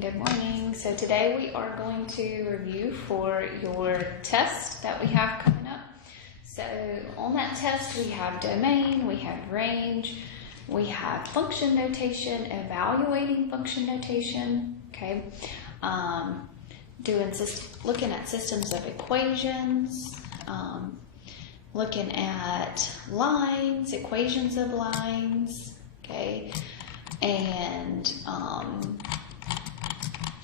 Good morning. So today we are going to review for your test that we have coming up. So on that test we have domain, we have range, we have function notation, evaluating function notation, okay, looking at systems of equations, looking at lines, equations of lines, okay, and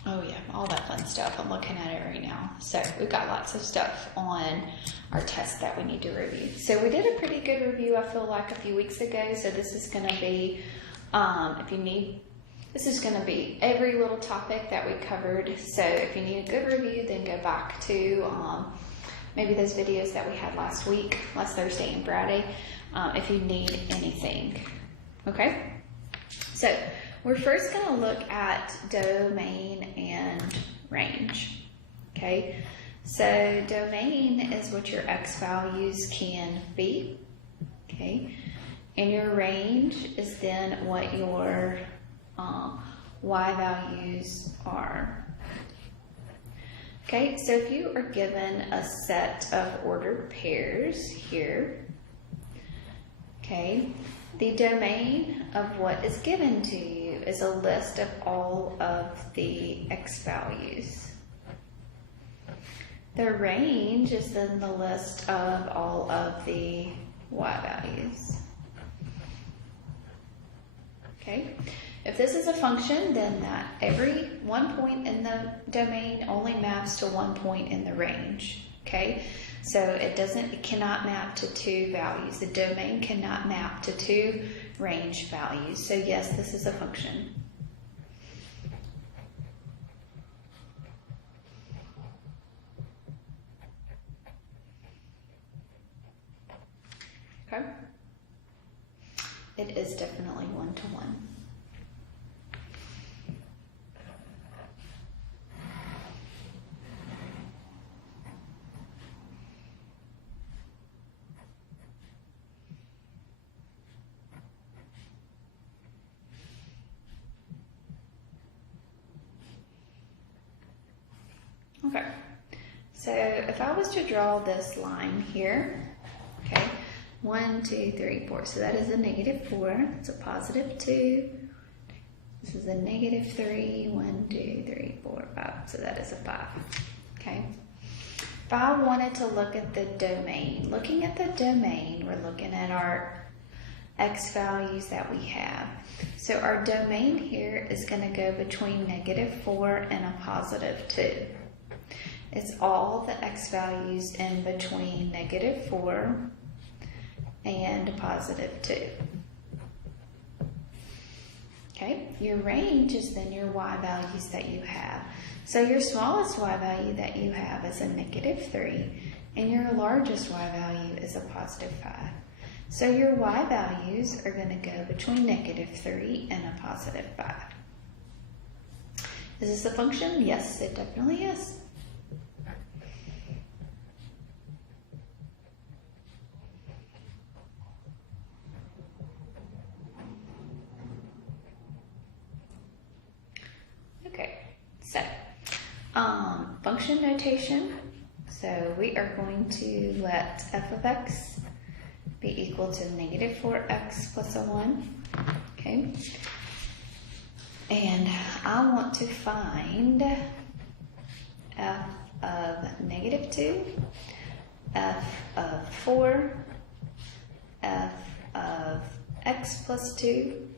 oh yeah, all that fun stuff. I'm looking at it right now. So we've got lots of stuff on our test that we need to review. So we did a pretty good review, I feel like, a few weeks ago. So this is going to be, this is going to be every little topic that we covered. So if you need a good review, then go back to maybe those videos that we had last Thursday and Friday, if you need anything. Okay? So we're first going to look at domain and range, okay? So domain is what your x values can be, okay? And your range is then what your y values are. Okay, so if you are given a set of ordered pairs here, okay, the domain of what is given to you is a list of all of the x values. The range is then the list of all of the y values. Okay, if this is a function, then that every one point in the domain only maps to one point in the range. Okay, so it cannot map to two values. The domain cannot map to two range values. So yes, this is a function. Okay. It is definitely one-to-one. Okay, so if I was to draw this line here, okay, 1, 2, 3, 4, so that is a -4, it's a +2, this is a -3, 1, 2, 3, 4, 5, so that is a 5, okay. If I wanted to look at the domain, looking at the domain, we're looking at our x values that we have. So our domain here is going to go between -4 and a +2. It's all the x values in between -4 and +2. Okay, your range is then your y values that you have. So your smallest y value that you have is a -3, and your largest y value is a +5. So your y values are going to go between -3 and a +5. Is this a function? Yes, it definitely is. Okay, so function notation. So we are going to let f of x be equal to -4x plus a 1, okay? And I want to find f of -2, f of 4, f of x plus 2,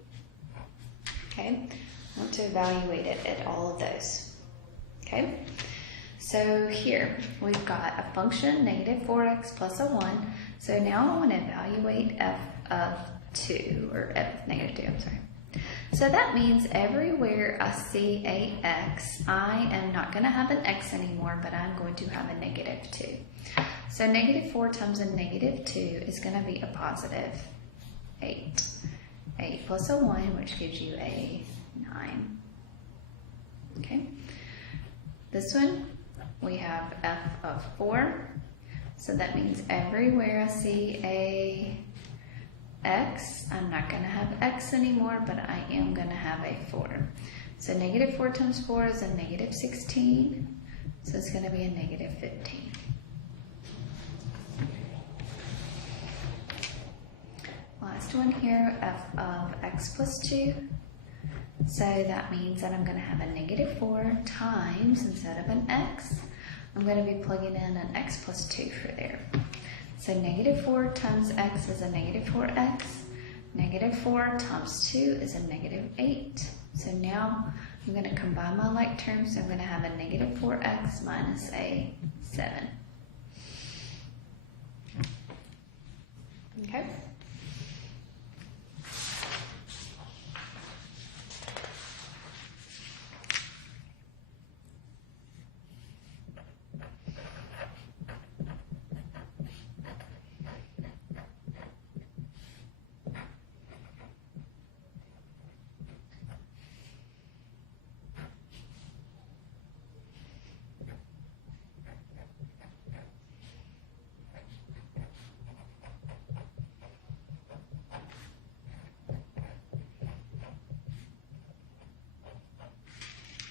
okay? I want to evaluate it at all of those, okay? So here we've got a function -4x plus a 1. So now I want to evaluate f of 2, or f of -2, I'm sorry. So that means everywhere I see a x, I am not going to have an x anymore, but I'm going to have a -2. So -4 times a -2 is going to be a +8. 8 plus a 1, which gives you a 9. Okay. This one, we have f of 4. So that means everywhere I see a x, I'm not going to have x anymore, but I am going to have a 4. So negative 4 times 4 is a negative 16. So it's going to be a negative 15. Last one here, f of x plus 2. So that means that I'm going to have a negative 4 times, instead of an x, I'm going to be plugging in an x plus 2 for there. So negative 4 times x is a negative 4x. Negative 4 times 2 is a negative 8. So now I'm going to combine my like terms. So I'm going to have a negative 4x minus a 7. Okay.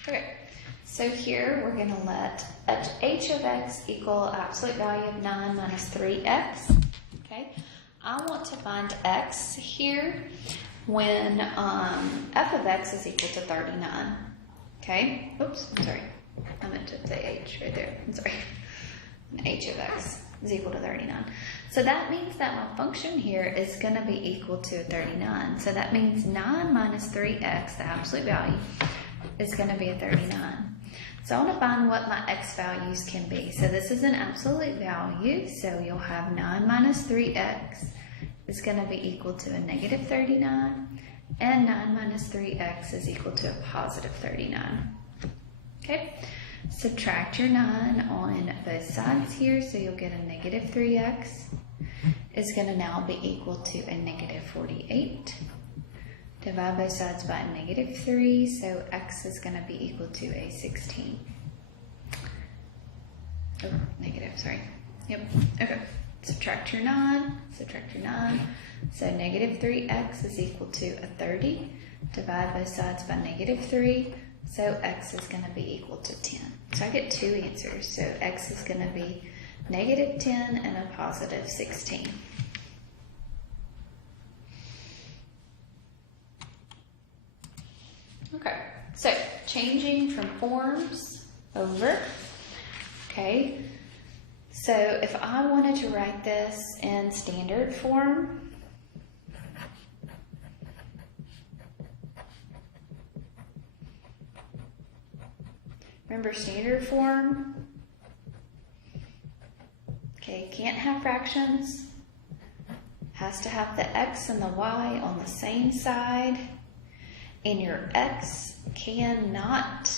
Okay, so here we're going to let h of x equal absolute value of 9 minus 3x. Okay, I want to find x here when f of x is equal to 39. Okay, oops, I'm sorry. I meant to say h right there. I'm sorry. H of x is equal to 39. So that means that my function here is going to be equal to 39. So that means 9 minus 3x, the absolute value, is going to be a 39. So I want to find what my x values can be. So this is an absolute value. So you'll have 9 minus 3x is going to be equal to a negative 39. And 9 minus 3x is equal to a positive 39. Okay. Subtract your 9 on both sides here. So you'll get a negative 3x is going to now be equal to a negative 48. Divide both sides by a negative 3, so x is going to be equal to a 16. Oh, negative, sorry. Yep, okay. Subtract your 9, So negative 3x is equal to a 30. Divide both sides by negative 3, so x is going to be equal to 10. So I get two answers. So x is going to be negative 10 and a positive 16. Okay, so changing from forms over. Okay, so if I wanted to write this in standard form, remember standard form? Okay, can't have fractions, has to have the x and the y on the same side. And your x cannot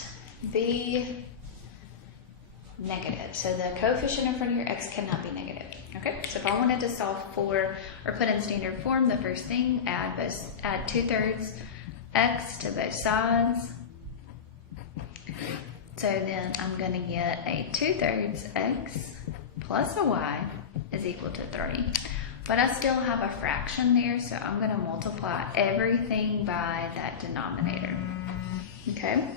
be negative. So the coefficient in front of your x cannot be negative. Okay, so if I wanted to solve for or put in standard form, the first thing, add 2/3 x to both sides. So then I'm going to get a 2/3 x plus a y is equal to 3. But I still have a fraction there, so I'm going to multiply everything by that denominator. Okay?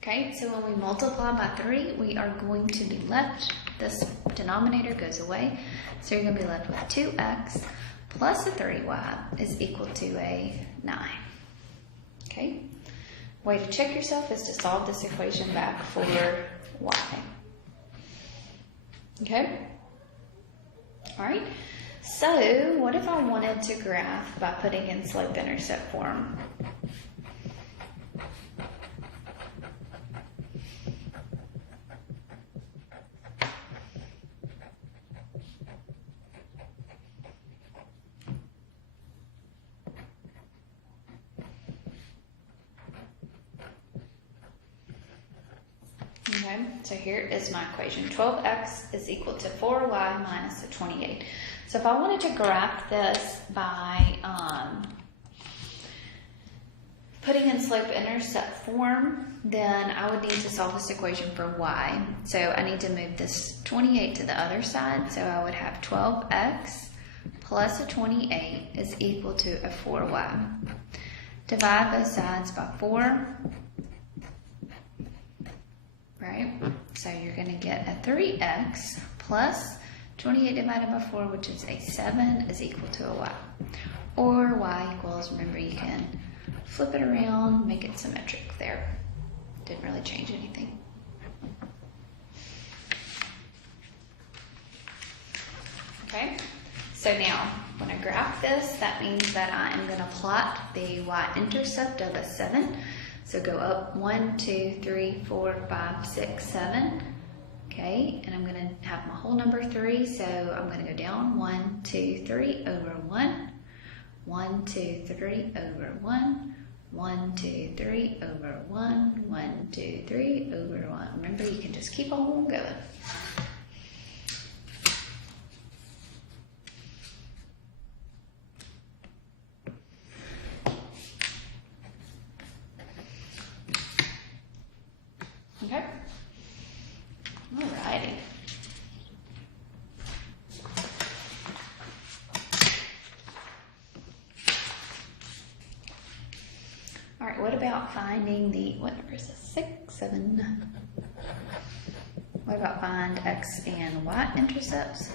Okay, so when we multiply by 3, we are going to be left, this denominator goes away, so you're going to be left with 2x plus a 3y is equal to a 9. Okay? Way to check yourself is to solve this equation back for y. Okay? Alright, so what if I wanted to graph by putting in slope-intercept form? Okay, so here is my equation. 12x is equal to 4y minus a 28. So if I wanted to graph this by putting in slope-intercept form, then I would need to solve this equation for y. So I need to move this 28 to the other side. So I would have 12x plus a 28 is equal to a 4y. Divide both sides by 4, right? So you're going to get a 3x plus 28 divided by 4, which is a 7, is equal to a y. Or y equals, remember you can flip it around, make it symmetric there. Didn't really change anything. Okay, so now when I graph this, that means that I am going to plot the y-intercept of a 7. So go up 1, 2, 3, 4, 5, 6, 7. Okay, and I'm going to have my whole number 3, so I'm going to go down 1, 2, 3 over 1, 1, 2, 3 over 1, 1, 2, 3 over 1, 1, 2, 3 over 1. Remember, you can just keep on going. Okay. Alrighty. Alright, what about finding the, what number is this? 6, 7. What about find x and y intercepts?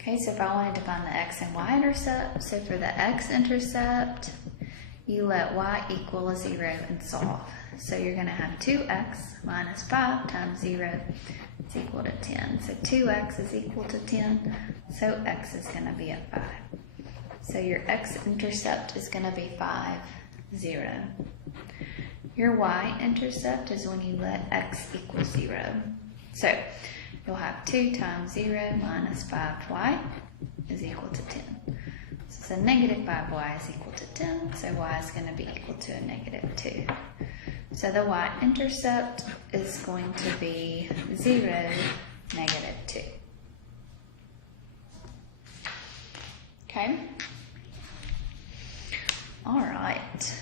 Okay, so if I wanted to find the x and y intercept, so for the x-intercept, you let y equal a 0 and solve. So you're going to have 2x minus 5 times 0 is equal to 10. So 2x is equal to 10, so x is going to be at 5. So your x-intercept is going to be 5, 0. Your y-intercept is when you let x equal 0. So you'll have 2 times 0 minus 5y is equal to 10. So negative 5y is equal to 10, so y is going to be equal to a negative 2. So the y-intercept is going to be 0, negative 2. Okay? All right.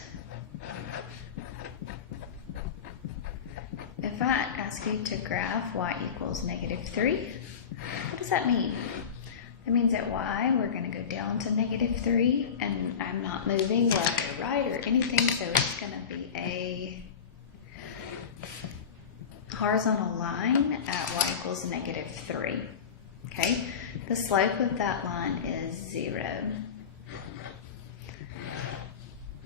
If I ask you to graph y equals negative 3, what does that mean? That means at y, we're going to go down to negative 3, and I'm not moving left or right or anything, so it's going to be a horizontal line at y equals negative 3. Okay? The slope of that line is 0.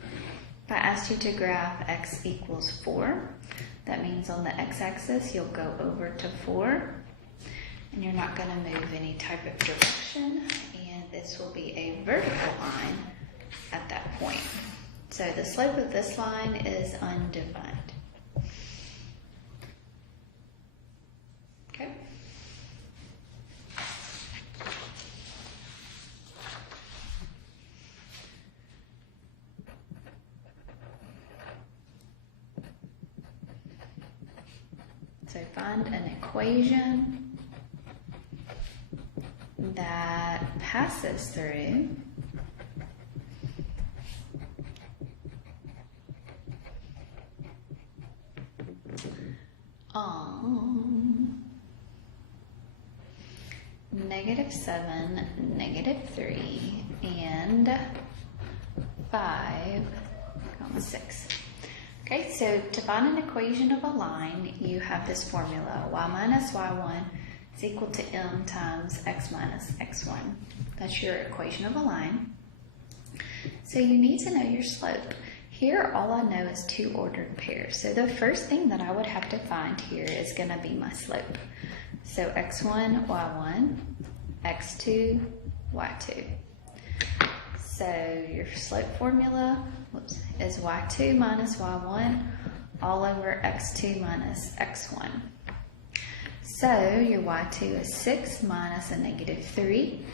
If I asked you to graph x equals 4, that means on the x-axis you'll go over to 4, and you're not going to move any type of direction, and this will be a vertical line at that point. So the slope of this line is undefined. Okay? So find an equation that passes through negative 7, negative 3, and 5,6. Okay, so to find an equation of a line, you have this formula, y minus y1 is equal to m times x minus x1. That's your equation of a line. So you need to know your slope. Here, all I know is 2 ordered pairs. So the first thing that I would have to find here is going to be my slope. So x1, y1, x2, y2. So your slope formula is y2 minus y1 all over x2 minus x1. So your y2 is 6 minus a negative 3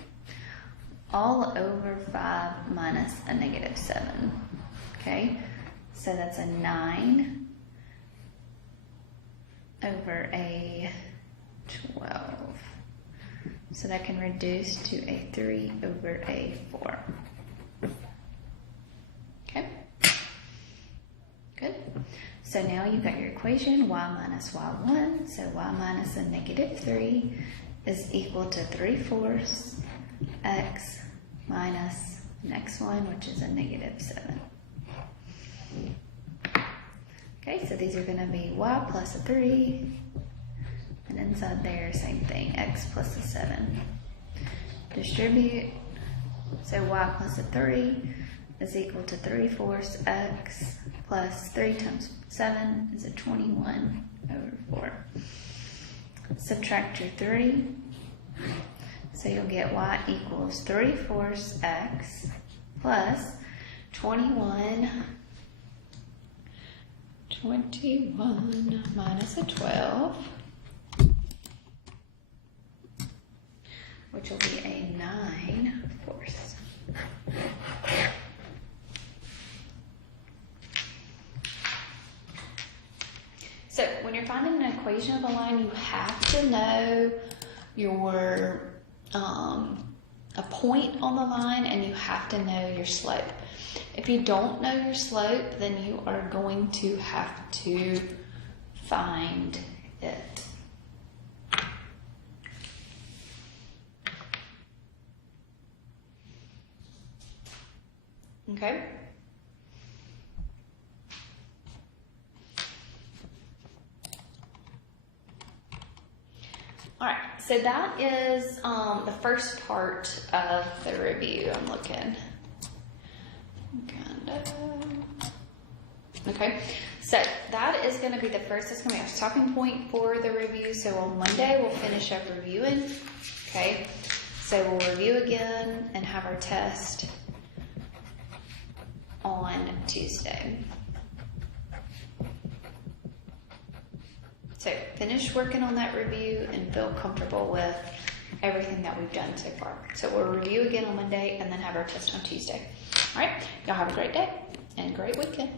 all over 5 minus a negative 7. Okay, so that's a 9 over a 12. So that can reduce to a 3 over a 4. Okay. So now you've got your equation, y minus y1. So y minus a negative 3 is equal to 3/4 x minus the next one, which is a negative 7. Okay, so these are going to be y plus a 3, and inside there, same thing, x plus a 7. Distribute, so y plus a 3 is equal to 3/4 x plus 3 times 7 is a 21/4. Subtract your 3, so you'll get y equals 3/4 x plus 21 minus a 12, which will be a 9/4. So when you're finding an equation of a line, you have to know your a point on the line, and you have to know your slope. If you don't know your slope, then you are going to have to find it. Okay? All right, so that is the first part of the review. I'm looking. Okay, so that is going to be the first. It's going to be our talking point for the review. So on Monday, we'll finish up reviewing. Okay, so we'll review again and have our test on Tuesday. So finish working on that review and feel comfortable with everything that we've done so far. So we'll review again on Monday and then have our test on Tuesday. All right, y'all have a great day and a great weekend.